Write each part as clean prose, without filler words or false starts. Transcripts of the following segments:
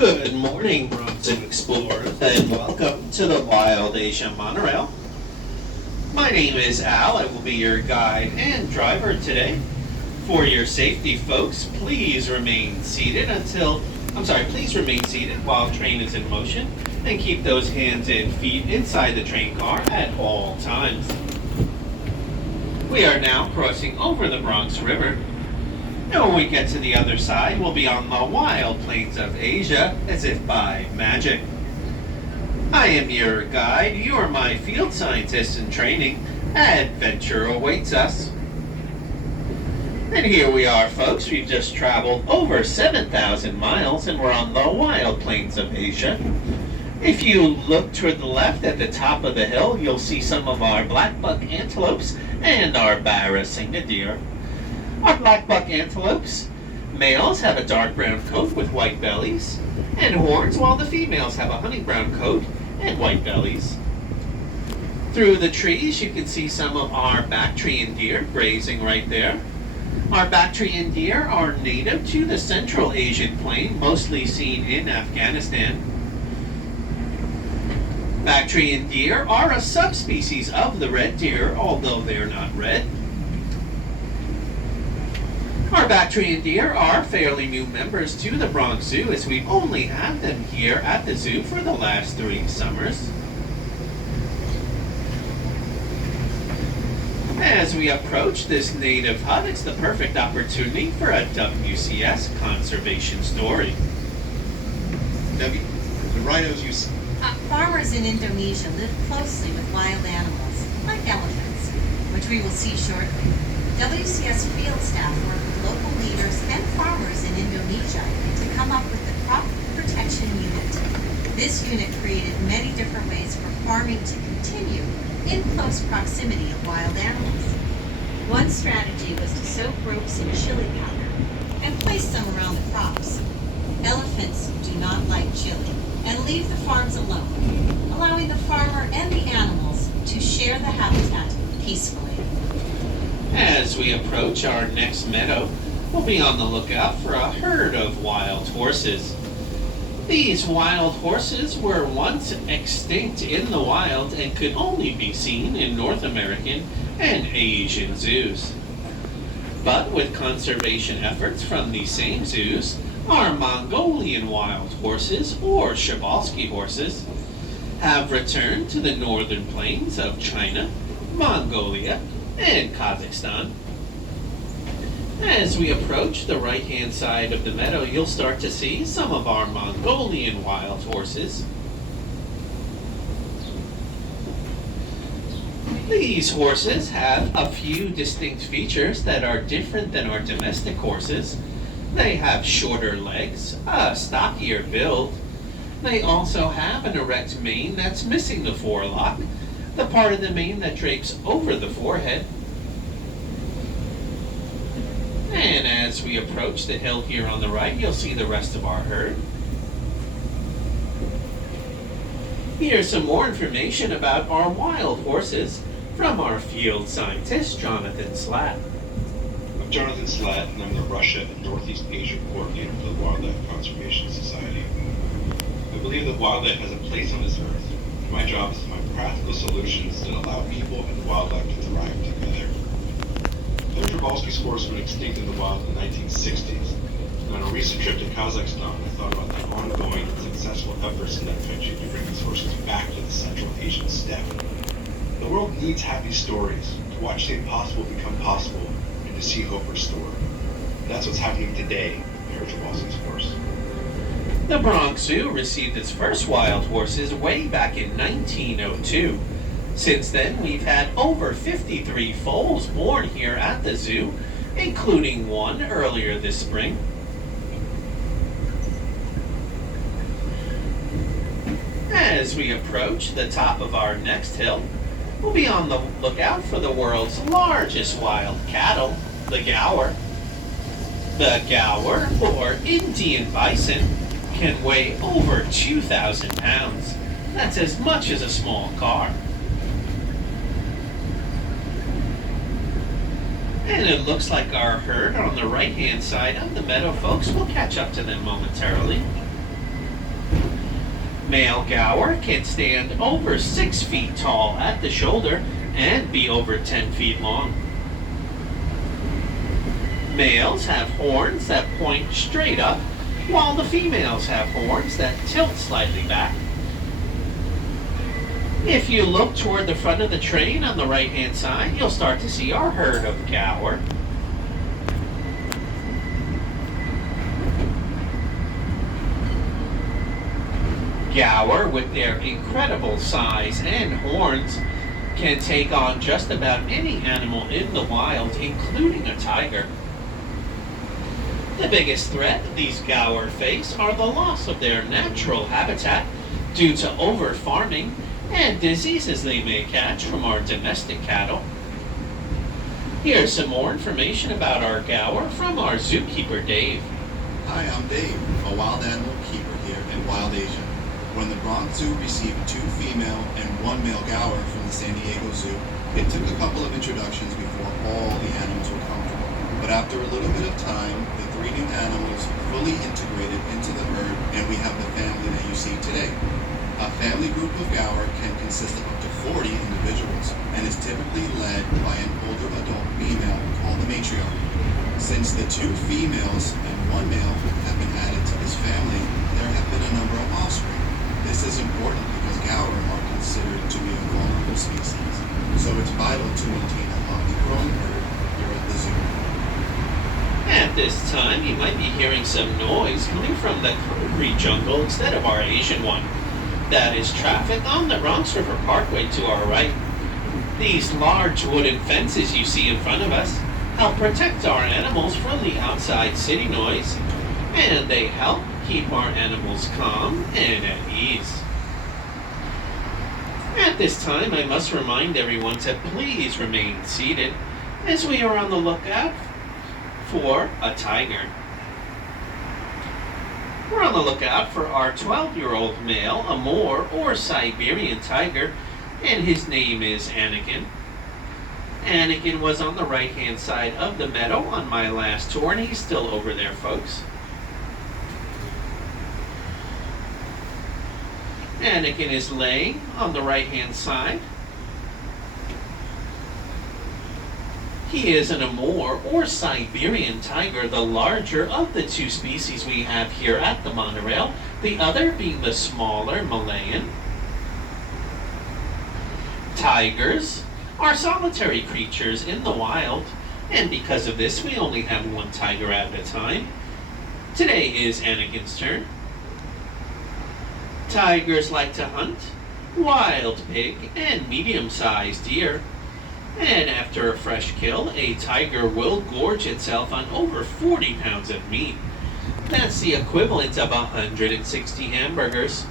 Good morning, Bronx explorers, and welcome to the Wild Asia Monorail. My name is Al. I will be your guide and driver today. For your safety, folks, please remain seated while train is in motion, and keep those hands and feet inside the train car at all times. We are now crossing over the Bronx River. And when we get to the other side, we'll be on the wild plains of Asia, as if by magic. I am your guide. You are my field scientist in training. Adventure awaits us. And here we are, folks. We've just traveled over 7,000 miles, and we're on the wild plains of Asia. If you look toward the left at the top of the hill, you'll see some of our blackbuck antelopes and our barasingha deer. Our blackbuck antelopes, males have a dark brown coat with white bellies and horns, while the females have a honey brown coat and white bellies. Through the trees, you can see some of our Bactrian deer grazing right there. Our Bactrian deer are native to the Central Asian plain, mostly seen in Afghanistan. Bactrian deer are a subspecies of the red deer, although they are not red. Our Bactrian deer are fairly new members to the Bronx Zoo, as we've only had them here at the zoo for the last 3 summers. As we approach this native hut, it's the perfect opportunity for a WCS conservation story. Debbie, the rhinos you see. Farmers in Indonesia live closely with wild animals, like elephants, which we will see shortly. WCS field staff work with local leaders and farmers in Indonesia to come up with the Crop Protection Unit. This unit created many different ways for farming to continue in close proximity of wild animals. One strategy was to soak ropes in chili powder and place them around the crops. Elephants do not like chili and leave the farms alone, allowing the farmer and the animals to share the habitat peacefully. As we approach our next meadow, we'll be on the lookout for a herd of wild horses. These wild horses were once extinct in the wild and could only be seen in North American and Asian zoos. But with conservation efforts from these same zoos, our Mongolian wild horses, or Przewalski horses, have returned to the northern plains of China, Mongolia, and Kazakhstan. As we approach the right-hand side of the meadow, you'll start to see some of our Mongolian wild horses. These horses have a few distinct features that are different than our domestic horses. They have shorter legs, a stockier build. They also have an erect mane that's missing the forelock, the part of the mane that drapes over the forehead. And as we approach the hill here on the right, you'll see the rest of our herd. Here's some more information about our wild horses from our field scientist, Jonathan Slatt. I'm Jonathan Slatt, and I'm the Russia and Northeast Asia coordinator for the Wildlife Conservation Society. I believe that wildlife has a place on this earth. My job is to find practical solutions that allow people and wildlife to thrive together. The Przewalski spores went extinct in the wild in the 1960s, and on a recent trip to Kazakhstan, I thought about the ongoing and successful efforts in that country to bring these horses back to the Central Asian steppe. The world needs happy stories, to watch the impossible become possible, and to see hope restored. That's what's happening today in Przewalski's horse. The Bronx Zoo received its first wild horses way back in 1902. Since then, we've had over 53 foals born here at the zoo, including one earlier this spring. As we approach the top of our next hill, we'll be on the lookout for the world's largest wild cattle, the gaur. The gaur, or Indian bison, can weigh over 2,000 pounds. That's as much as a small car. And it looks like our herd on the right-hand side of the meadow, folks. We'll catch up to them momentarily. Male gaur can stand over 6 feet tall at the shoulder and be over 10 feet long. Males have horns that point straight up, while the females have horns that tilt slightly back. If you look toward the front of the train on the right-hand side, you'll start to see our herd of gaur. Gaur, with their incredible size and horns, can take on just about any animal in the wild, including a tiger. The biggest threat these gaur face are the loss of their natural habitat due to over-farming and diseases they may catch from our domestic cattle. Here's some more information about our gaur from our zookeeper, Dave. Hi, I'm Dave, a wild animal keeper here in Wild Asia. When the Bronx Zoo received 2 female and 1 male gaur from the San Diego Zoo, it took a couple of introductions before all the animals were comfortable. But after a little bit of time, the 3 new animals fully integrated into the herd, and we have the family that you see today. A family group of gaur can consist of up to 40 individuals, and is typically led by an older adult female called the matriarch. Since the 2 females and 1 male have been added to this family, there have been a number of offspring. This is important because gaur are considered to be a vulnerable species, so it's vital to maintain a healthy growing herd here at the zoo. At this time, you might be hearing some noise coming from the concrete jungle instead of our Asian one. That is traffic on the Bronx River Parkway to our right. These large wooden fences you see in front of us help protect our animals from the outside city noise, and they help keep our animals calm and at ease. At this time, I must remind everyone to please remain seated as we are on the lookout for a tiger. We're on the lookout for our 12-year-old male, Amur, or Siberian tiger, and his name is Anakin. Anakin was on the right-hand side of the meadow on my last tour, and he's still over there, folks. Anakin is laying on the right-hand side. He is an Amur, or Siberian tiger, the larger of the 2 species we have here at the Monorail, the other being the smaller Malayan. Tigers are solitary creatures in the wild, and because of this, we only have 1 tiger at a time. Today is Anakin's turn. Tigers like to hunt wild pig and medium-sized deer. And after a fresh kill, a tiger will gorge itself on over 40 pounds of meat. That's the equivalent of 160 hamburgers.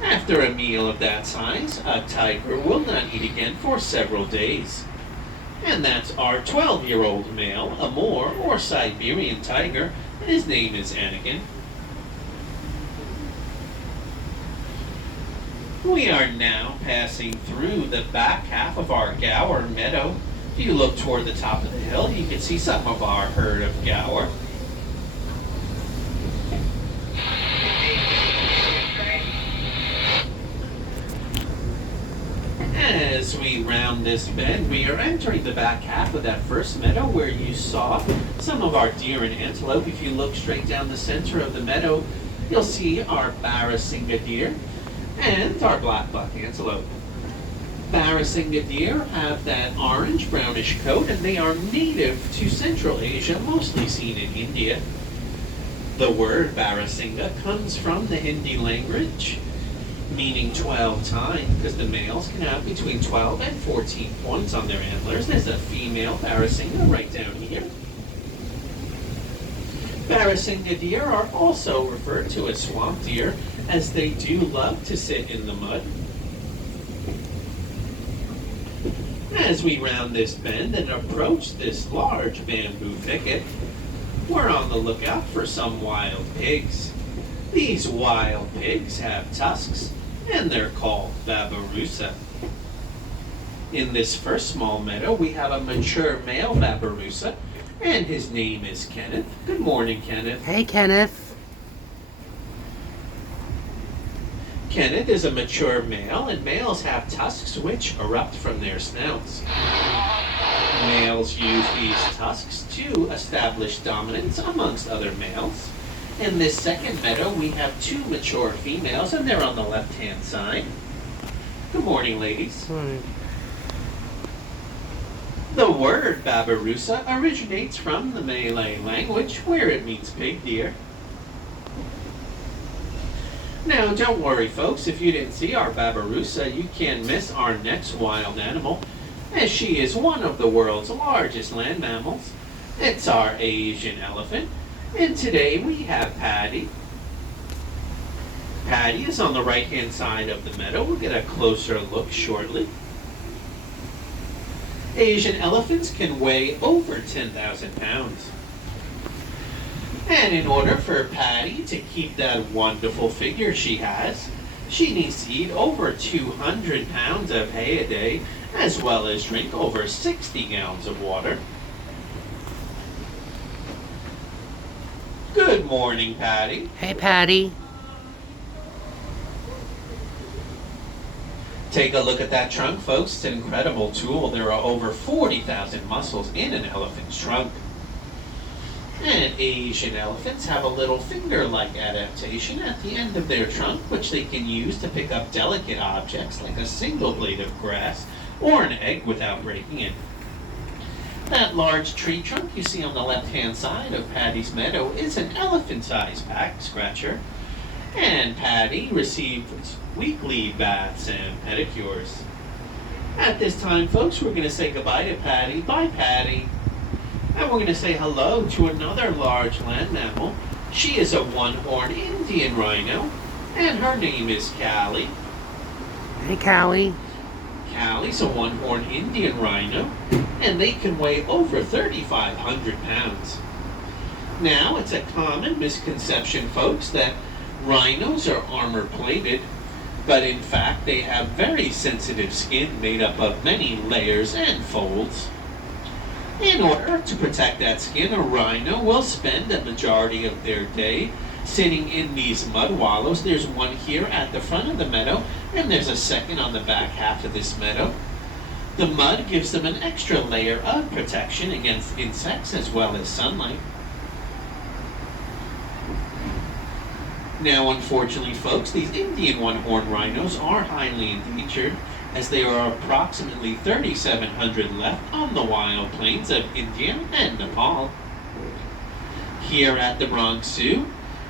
After a meal of that size, a tiger will not eat again for several days. And that's our 12-year-old male, Amur, or Siberian tiger, and his name is Anakin. We are now passing through the back half of our gaur meadow. If you look toward the top of the hill, you can see some of our herd of gaur. As we round this bend, we are entering the back half of that first meadow where you saw some of our deer and antelope. If you look straight down the center of the meadow, you'll see our Barasinga deer and our black buck antelope. Barasinga deer have that orange brownish coat, and they are native to Central Asia, mostly seen in India. The word Barasinga comes from the Hindi language, meaning 12 tine, because the males can have between 12 and 14 points on their antlers. There's a female Barasinga right down here. Barasinga deer are also referred to as swamp deer, as they do love to sit in the mud. As we round this bend and approach this large bamboo thicket, we're on the lookout for some wild pigs. These wild pigs have tusks, and they're called babirusa. In this first small meadow, we have a mature male babirusa, and his name is Kenneth. Good morning, Kenneth. Hey, Kenneth. Kenneth is a mature male, and males have tusks which erupt from their snouts. Males use these tusks to establish dominance amongst other males. In this second meadow, we have two mature females, and they're on the left-hand side. Good morning, ladies. Right. The word babirusa originates from the Malay language, where it means pig deer. Now, don't worry, folks. If you didn't see our babirusa, you can't miss our next wild animal, as she is one of the world's largest land mammals. It's our Asian elephant, and today we have Patty. Patty is on the right-hand side of the meadow. We'll get a closer look shortly. Asian elephants can weigh over 10,000 pounds. And in order for Patty to keep that wonderful figure she has, she needs to eat over 200 pounds of hay a day, as well as drink over 60 gallons of water. Good morning, Patty. Hey, Patty. Take a look at that trunk, folks. It's an incredible tool. There are over 40,000 muscles in an elephant's trunk. And Asian elephants have a little finger-like adaptation at the end of their trunk, which they can use to pick up delicate objects like a single blade of grass or an egg without breaking it. That large tree trunk you see on the left-hand side of Patty's meadow is an elephant-sized back scratcher. And Patty receives weekly baths and pedicures. At this time, folks, we're going to say goodbye to Patty. Bye, Patty. And we're going to say hello to another large land mammal. She is a one-horned Indian rhino, and her name is Callie. Hey, Callie. Callie's a one-horned Indian rhino, and they can weigh over 3,500 pounds. Now, it's a common misconception, folks, that rhinos are armor-plated, but in fact, they have very sensitive skin made up of many layers and folds. In order to protect that skin, a rhino will spend a majority of their day sitting in these mud wallows. There's one here at the front of the meadow, and there's a second on the back half of this meadow. The mud gives them an extra layer of protection against insects as well as sunlight. Now, unfortunately, folks, these Indian one-horned rhinos are highly endangered, as there are approximately 3,700 left on the wild plains of India and Nepal. Here at the Bronx Zoo,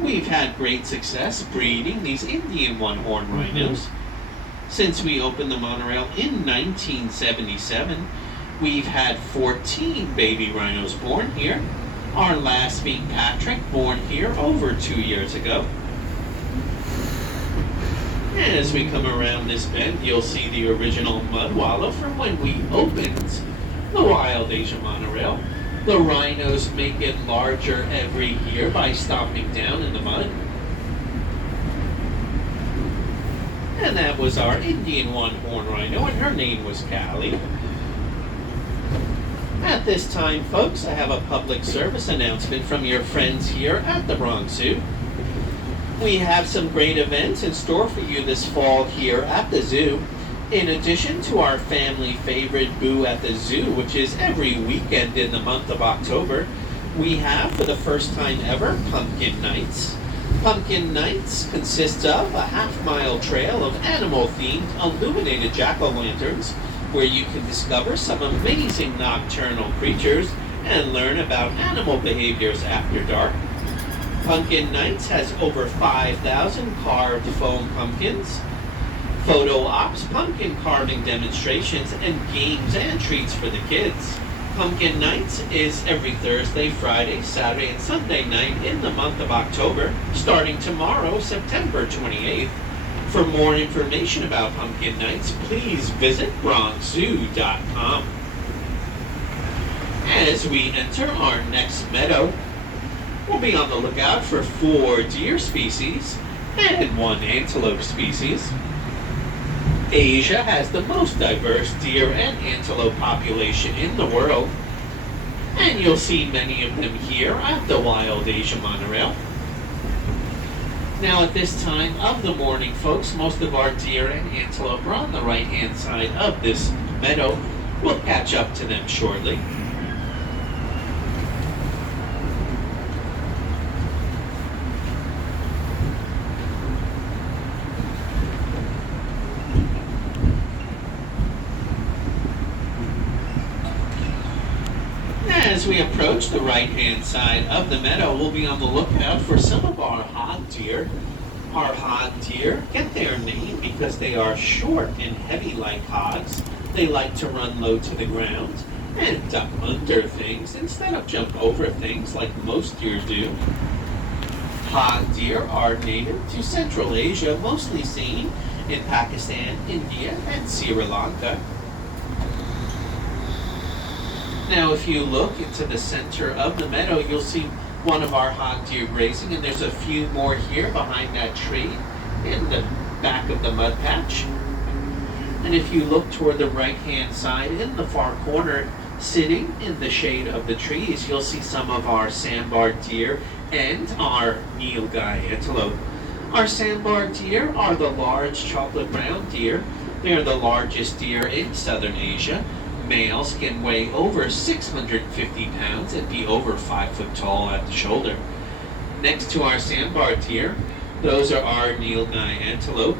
we've had great success breeding these Indian one-horned rhinos. Since we opened the Monorail in 1977, we've had 14 baby rhinos born here, our last being Patrick, born here over 2 years ago. As we come around this bend, you'll see the original mud wallow from when we opened the Wild Asia Monorail. The rhinos make it larger every year by stomping down in the mud. And that was our Indian one-horned rhino, and her name was Callie. At this time, folks, I have a public service announcement from your friends here at the Bronx Zoo. We have some great events in store for you this fall here at the zoo. In addition to our family favorite Boo at the Zoo, which is every weekend in the month of October, we have, for the first time ever, Pumpkin Nights. Pumpkin Nights consists of a half-mile trail of animal-themed illuminated jack-o'-lanterns, where you can discover some amazing nocturnal creatures and learn about animal behaviors after dark. Pumpkin Nights has over 5,000 carved foam pumpkins, photo ops, pumpkin carving demonstrations, and games and treats for the kids. Pumpkin Nights is every Thursday, Friday, Saturday, and Sunday night in the month of October, starting tomorrow, September 28th. For more information about Pumpkin Nights, please visit bronxzoo.com. As we enter our next meadow, we'll be on the lookout for 4 deer species and 1 antelope species. Asia has the most diverse deer and antelope population in the world, and you'll see many of them here at the Wild Asia Monorail. Now at this time of the morning, folks, most of our deer and antelope are on the right-hand side of this meadow. We'll catch up to them shortly. As we approach the right-hand side of the meadow, we'll be on the lookout for some of our hog deer. Our hog deer get their name because they are short and heavy like hogs. They like to run low to the ground and duck under things instead of jump over things like most deer do. Hog deer are native to Central Asia, mostly seen in Pakistan, India, and Sri Lanka. Now, if you look into the center of the meadow, you'll see one of our hog deer grazing, and there's a few more here behind that tree in the back of the mud patch. And if you look toward the right-hand side, in the far corner, sitting in the shade of the trees, you'll see some of our sandbar deer and our nilgai antelope. Our sandbar deer are the large chocolate brown deer. They are the largest deer in southern Asia. Males can weigh over 650 pounds and be over 5 foot tall at the shoulder. Next to our sandbar deer, those are our nilgai antelope.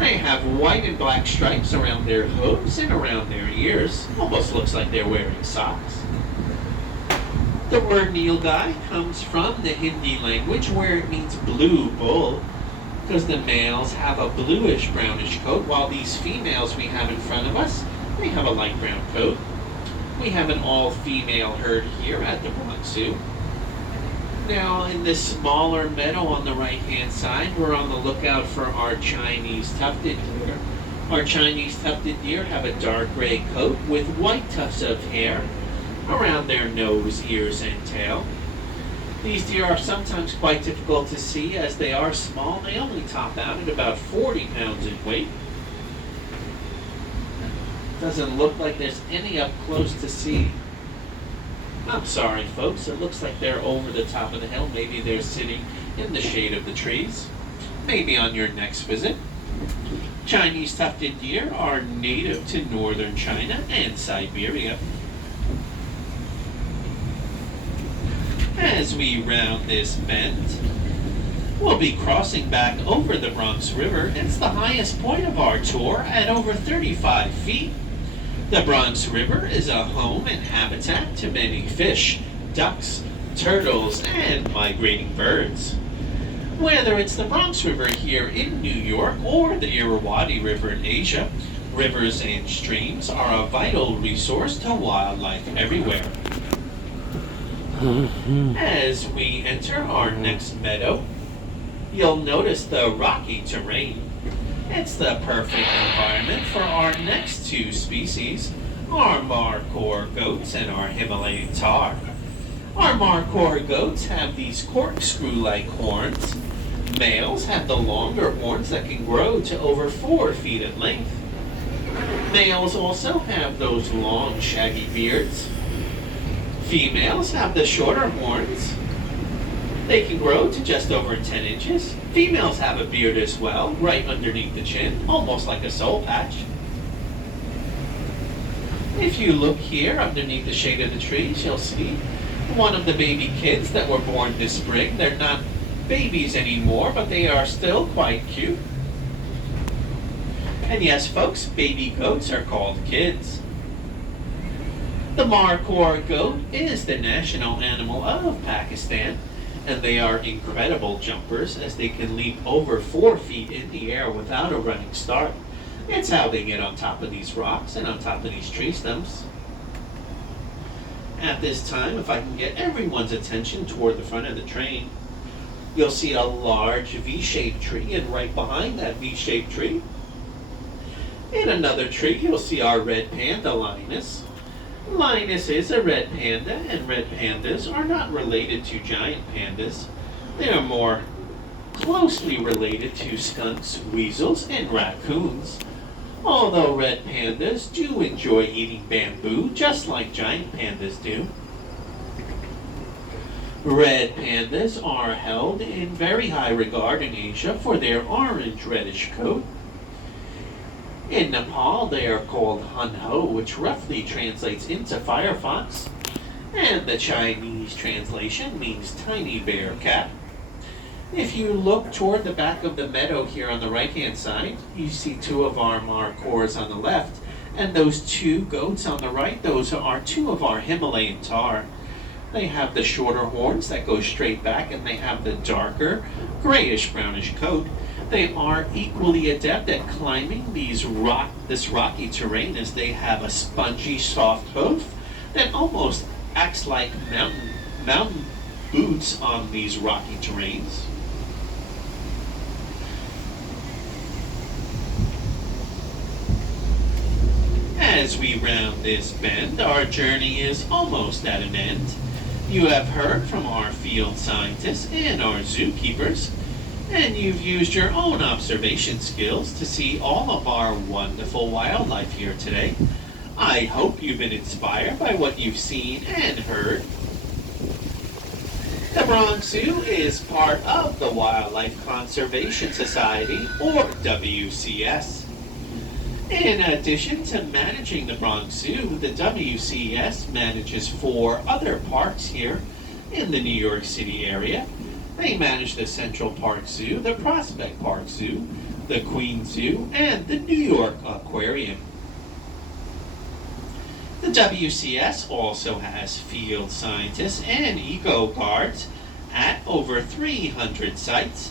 They have white and black stripes around their hooves and around their ears. Almost looks like they're wearing socks. The word nilgai comes from the Hindi language where it means blue bull, because the males have a bluish brownish coat, while these females we have in front of us, they have a light brown coat. We have an all-female herd here at the Bronx Zoo. Now, in this smaller meadow on the right-hand side, we're on the lookout for our Chinese tufted deer. Our Chinese tufted deer have a dark gray coat with white tufts of hair around their nose, ears, and tail. These deer are sometimes quite difficult to see as they are small. They only top out at about 40 pounds in weight. Doesn't look like there's any up close to see. I'm sorry, folks. It looks like they're over the top of the hill. Maybe they're sitting in the shade of the trees. Maybe on your next visit. Chinese tufted deer are native to northern China and Siberia. As we round this bend, we'll be crossing back over the Bronx River. It's the highest point of our tour at over 35 feet. The Bronx River is a home and habitat to many fish, ducks, turtles, and migrating birds. Whether it's the Bronx River here in New York or the Irrawaddy River in Asia, rivers and streams are a vital resource to wildlife everywhere. As we enter our next meadow, you'll notice the rocky terrain. It's the perfect environment for our next two species, our Markhor goats and our Himalayan tar. Our Markhor goats have these corkscrew-like horns. Males have the longer horns that can grow to over 4 feet in length. Males also have those long, shaggy beards. Females have the shorter horns. They can grow to just over 10 inches. Females have a beard as well, right underneath the chin, almost like a soul patch. If you look here underneath the shade of the trees, you'll see one of the baby kids that were born this spring. They're not babies anymore, but they are still quite cute. And yes, folks, baby goats are called kids. The Markhor goat is the national animal of Pakistan, and they are incredible jumpers as they can leap over 4 feet in the air without a running start. It's how they get on top of these rocks and on top of these tree stumps. At this time, if I can get everyone's attention toward the front of the train, you'll see a large V-shaped tree, and right behind that V-shaped tree, in another tree, you'll see our red panda Linus. Linus is a red panda, and red pandas are not related to giant pandas. They are more closely related to skunks, weasels, and raccoons. Although red pandas do enjoy eating bamboo just like giant pandas do. Red pandas are held in very high regard in Asia for their orange-reddish coat. In Nepal, they are called Hunho, which roughly translates into firefox, and the Chinese translation means tiny bear cat. If you look toward the back of the meadow here on the right-hand side, you see two of our markhors on the left, and those two goats on the right, those are two of our Himalayan tahr. They have the shorter horns that go straight back, and they have the darker, grayish-brownish coat. They are equally adept at climbing this rocky terrain, as they have a spongy, soft hoof that almost acts like mountain boots on these rocky terrains. As we round this bend, our journey is almost at an end. You have heard from our field scientists and our zookeepers, and you've used your own observation skills to see all of our wonderful wildlife here today. I hope you've been inspired by what you've seen and heard. The Bronx Zoo is part of the Wildlife Conservation Society, or WCS. In addition to managing the Bronx Zoo, the WCS manages 4 other parks here in the New York City area. They manage the Central Park Zoo, the Prospect Park Zoo, the Queens Zoo, and the New York Aquarium. The WCS also has field scientists and eco guards at over 300 sites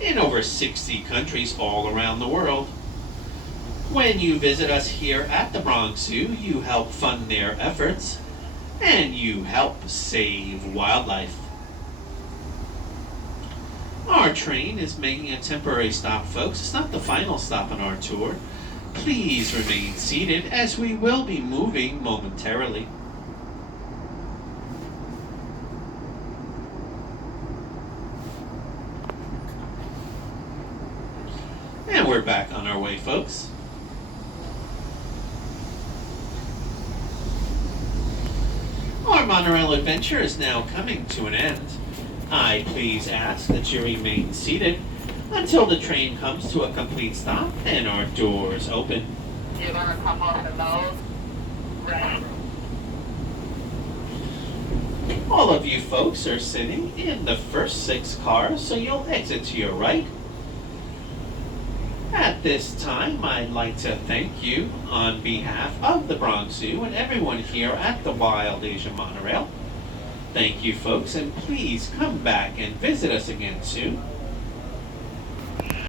in over 60 countries all around the world. When you visit us here at the Bronx Zoo, you help fund their efforts, and you help save wildlife. Our train is making a temporary stop, folks. It's not the final stop on our tour. Please remain seated, as we will be moving momentarily. And we're back on our way, folks. Our monorail adventure is now coming to an end. I please ask that you remain seated until the train comes to a complete stop and our doors open. You're gonna come off the load, right? All of you folks are sitting in the first 6 cars, so you'll exit to your right. At this time, I'd like to thank you on behalf of the Bronx Zoo and everyone here at the Wild Asia Monorail. Thank you, folks, and please come back and visit us again soon.